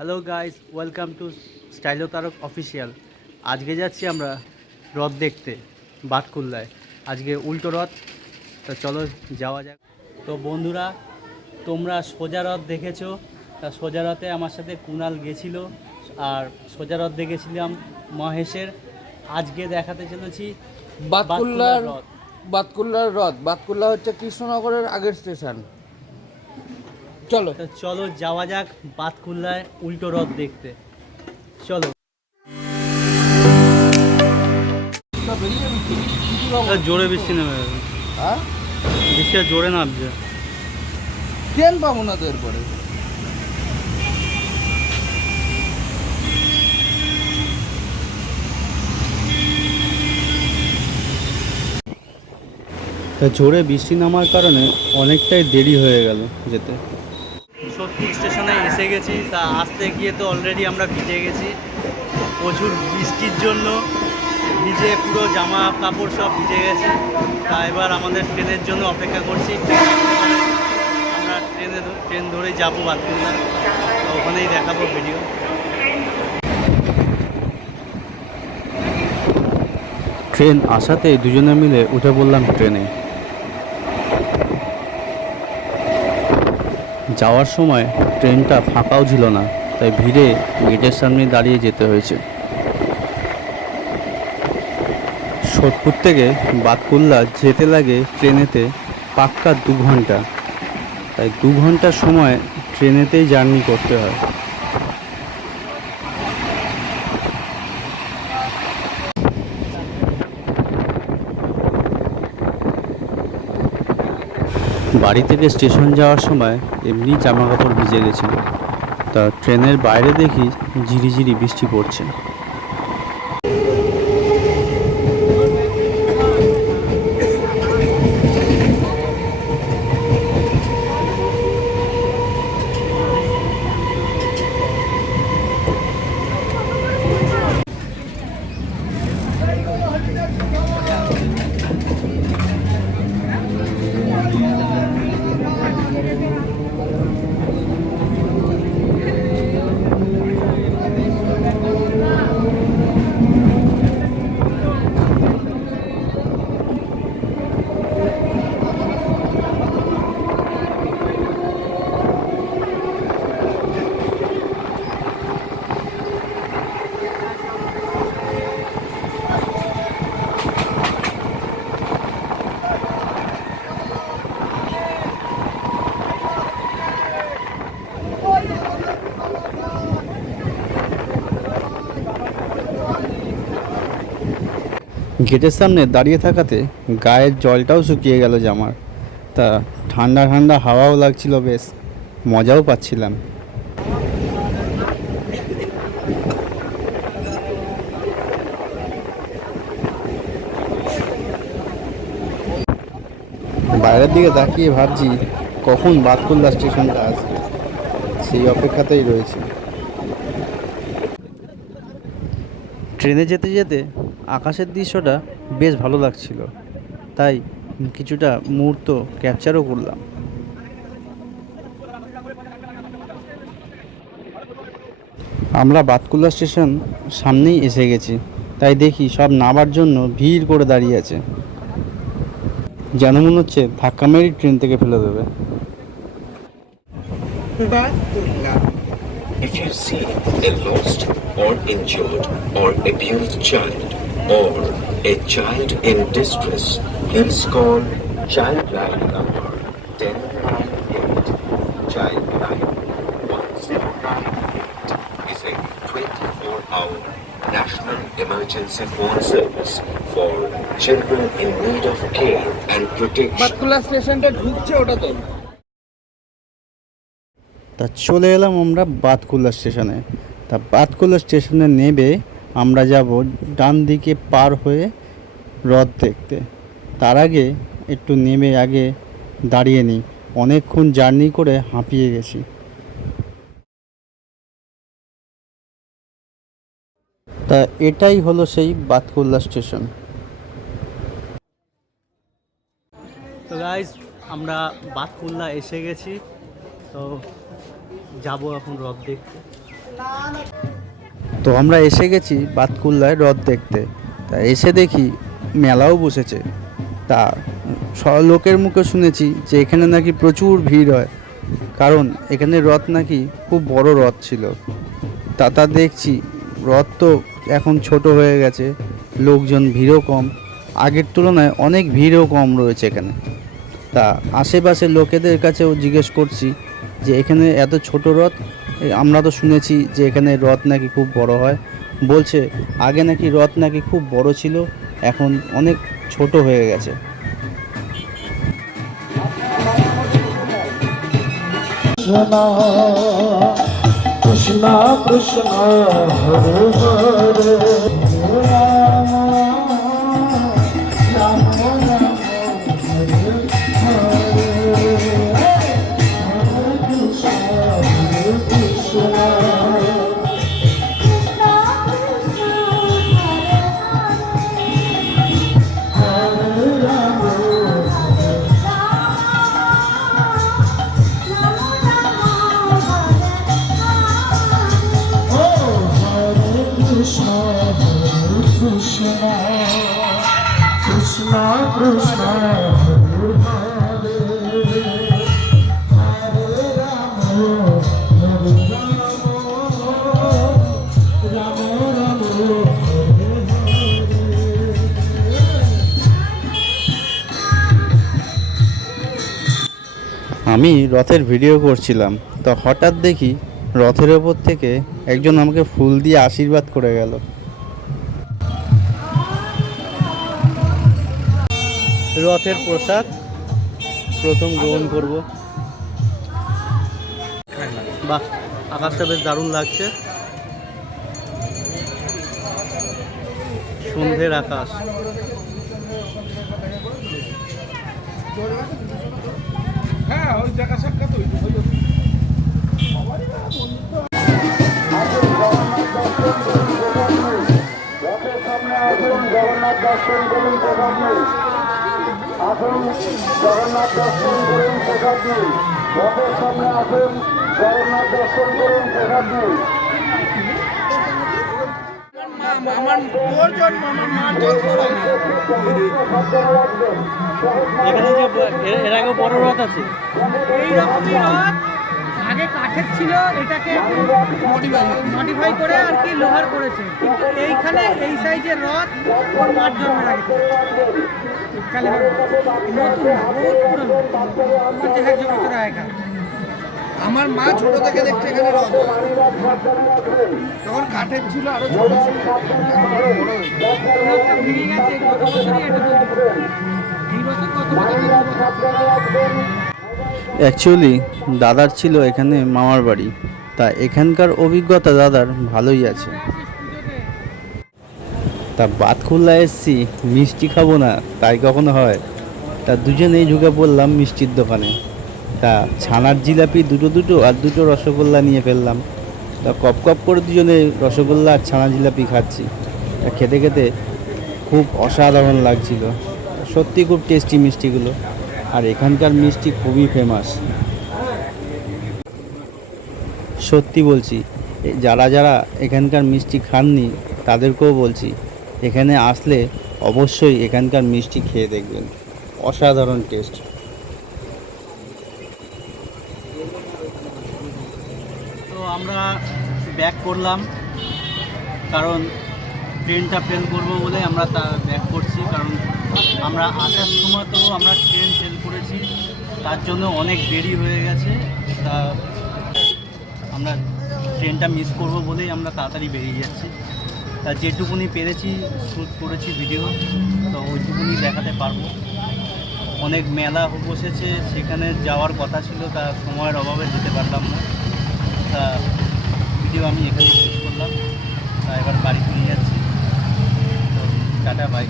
Hello guys, welcome to Stylo Tarak official. আজকে যাচ্ছি আমরা রথ দেখতে বাতকুল্লায়। আজকে উল্টো রথ, তো চলো যাওয়া যাক। তো বন্ধুরা, তোমরা সোজা রথ দেখেছো, তা সোজা রথে আমার সাথে কুণাল গেছিলো, আর সোজা রথ দেখেছিলাম মহেশের। আজকে দেখাতে চলেছি বাতকুল্লার বাতকুল্লার রথ। বাতকুল্লার রথ। বাতকুল্লা হচ্ছে কৃষ্ণনগরের আগের স্টেশন। চলো। তো চলো যাওয়া যাক বাতকুল্লায় উল্টো রথ দেখতে, চলো। জোরে বৃষ্টি নেমে যাবে, হ্যাঁ, বৃষ্টি আর জোরে নামছে। ট্রেন পাবো না তো এরপরে। তা জোরে বৃষ্টি নামার কারণে অনেকটাই দেরি হয়ে গেল যেতে। সোদপুর স্টেশনে এসে গেছি, তা আসতে গিয়ে তো অলরেডি আমরা ভিজে গেছি প্রচুর বৃষ্টির জন্য। ভিজে পুরো জামা কাপড় সব ভিজে গেছে। তা এবার আমাদের ট্রেনের জন্য অপেক্ষা করছি। আমরা ট্রেন ধরেই যাবো বাতকুল্লা, তো ওখানেই দেখাবো ভিডিও। ট্রেন আসাতেই দুজনে মিলে উঠে পড়লাম ট্রেনে। যাওয়ার সময় ট্রেনটা ফাঁকাও ছিল না, তাই ভিড়ে গেটের সামনে দাঁড়িয়ে যেতে হয়েছে। সোদপুর থেকে বাতকুল্লা যেতে লাগে ট্রেনেতে পাক্কা 2 ঘন্টা, তাই 2 ঘন্টার সময় ট্রেনেতেই জার্নি করতে হয়। বাড়ি থেকে স্টেশন যাওয়ার সময় এমনি জামা কাপড় ভিজে গেছিল, তা ট্রেনের বাইরে দেখি ঝিরিঝিরি বৃষ্টি পড়ছে। গেটের সামনে দাঁড়িয়ে থাকাতে গায়ের জলটাও শুকিয়ে গেল জামার, তা ঠান্ডা ঠান্ডা হাওয়াও লাগছিল, বেশ মজাও পাচ্ছিলাম। বাইরের দিকে তাকিয়ে ভাবছি কখন বাতকুল্লা স্টেশনটা আসবে, সেই অপেক্ষাতেই রয়েছে। ট্রেনে যেতে যেতে আকাশের দৃশ্যটা বেশ ভালো লাগছিল, তাই কিছুটা মুহূর্ত ক্যাপচারও করলাম। আমরা বাতকুল্লা স্টেশন সামনেই এসে গেছি, তাই দেখি সব নামার জন্য ভিড় করে দাঁড়িয়ে আছে, যেন মনে হচ্ছে ধাক্কা মেরে ট্রেন থেকে ফেলে দেবে। If you see a lost or injured or abused child or a child in distress, please call Childline number 1098. Childline 1098 is a 24-hour national emergency phone service for children in need of care and protection. Batkulla স্টেশনটা ঢুকছে ওটা তো। তা চলে এলাম আমরা বাতকুল্লা স্টেশনে। তা বাতকুল্লা স্টেশনে নেবে আমরা যাব ডান দিকে পার হয়ে রথ দেখতে। তার আগে একটু নেমে আগে দাঁড়িয়ে নিই, অনেকক্ষণ জার্নি করে হাঁপিয়ে গেছি। তা এটাই হলো সেই বাতকুল্লা স্টেশন। তো গাইস, আমরা বাতকুল্লা এসে গেছি, তো যাব এখন রথ দেখতে। তো আমরা এসে গেছি বাতকুল্লায় রথ দেখতে। তা এসে দেখি মেলাও বসেছে। তা লোকের মুখে শুনেছি যে এখানে নাকি প্রচুর ভিড় হয়, কারণ এখানে রথ নাকি খুব বড় রথ ছিল। তা দেখছি রথ তো এখন ছোট হয়ে গেছে, লোকজন ভিড়ও কম, আগের তুলনায় অনেক ভিড়ও কম রয়েছে এখানে। তা আশেপাশের লোকেদের কাছেও জিজ্ঞেস করছি যে এখানে এত ছোট রথ, আমরা তো শুনেছি যে এখানে রথ নাকি খুব বড় হয়। বলছে আগে নাকি রথ নাকি খুব বড় ছিল, এখন অনেক ছোট হয়ে গেছে। কৃষ্ণ কৃষ্ণ হরে হরে রাম রাম রাম হরে হরে হরে কৃষ্ণ হরে কৃষ্ণ কৃষ্ণ কৃষ্ণ হরে হরে হরে রাম হরে রাম রাম রাম হরে হরে। আমি রথের ভিডিও করছিলাম, তো হঠাৎ দেখি রথের ওপর থেকে একজন আমাকে ফুল দিয়ে আশীর্বাদ করে গেল। রথের প্রসাদ প্রথম গ্রহণ করব। বাহ, আকাশটা বেশ দারুণ লাগছে, সন্ধ্যের আকাশ। হ্যাঁ, ওই দেখা সাক্ষাৎ জগন্নাথ দর্শন করুন প্রসাদী আসুন, জগন্নাথ দর্শন করুন প্রসাদী রথের সামনে আসুন, জগন্নাথ দর্শন করুন প্রসাদী। আমার তোর জন্ম, আমার মার জন্ম এখানে যে এর আগেও বড় রথ আছে, এইরকমই রথ আগে কাঠের ছিল, এটাকে মডিফাই করে আর কি লোহার করেছে, কিন্তু এইখানে এই সাইজের রথ ওর মার জন্মের আগে নতুন না, বহুত পুরনো, 50-100 বছর আগেকার। আমার মা ছোট থেকে দেখছে এখানে রথ, তখন কাঠের ছিল, আরো ছোট ছিল, এখন আরো বড় হয়েছে। রথটা ভেঙে গেছে গত বছরই, এটা তো এই বছর কত বছর অ্যাকচুয়ালি দাদার ছিল এখানে মামার বাড়ি, তা এখানকার অভিজ্ঞতা দাদার ভালোই আছে। তা বাতকুল্লা এসছি, মিষ্টি খাবো না তাই কখনো হয়? তা দুজনেই ঢুকে পড়লাম মিষ্টির দোকানে। তা ছানার জিলাপি দুটো আর দুটো রসগোল্লা নিয়ে ফেললাম। তা কপ করে দুজনে রসগোল্লা আর ছানা জিলাপি খাচ্ছি। তা খেতে খেতে খুব অসাধারণ লাগছিল, সত্যি খুব টেস্টি মিষ্টিগুলো, আর এখানকার মিষ্টি খুবই ফেমাস। সত্যি বলছি, যারা যারা এখানকার মিষ্টি খাননি তাদেরকেও বলছি, এখানে আসলে অবশ্যই এখানকার মিষ্টি খেয়ে দেখবেন, অসাধারণ টেস্ট। তো আমরা ব্যাক করলাম, কারণ ট্রেনটা ফেল করবো বলে আমরা ব্যাক করছি, কারণ আমরা আসার সময় তো আমরা ট্রেন ফেল করেছি, তার জন্য অনেক দেরি হয়ে গেছে। তা আমরা ট্রেনটা মিস করব বলেই আমরা তাড়াতাড়ি বেরিয়ে যাচ্ছি। তা যেটুকুনি পেরেছি শ্যুট করেছি ভিডিও, তো ওইটুকুনি দেখাতে পারবো। অনেক মেলা বসেছে, সেখানে যাওয়ার কথা ছিল, তা সময়ের অভাবে যেতে পারলাম না। তা ভিডিও আমি এখানে শেষ করলাম, তা এবার বাড়ি ফিরে যাচ্ছি। তো টাটা, বাই।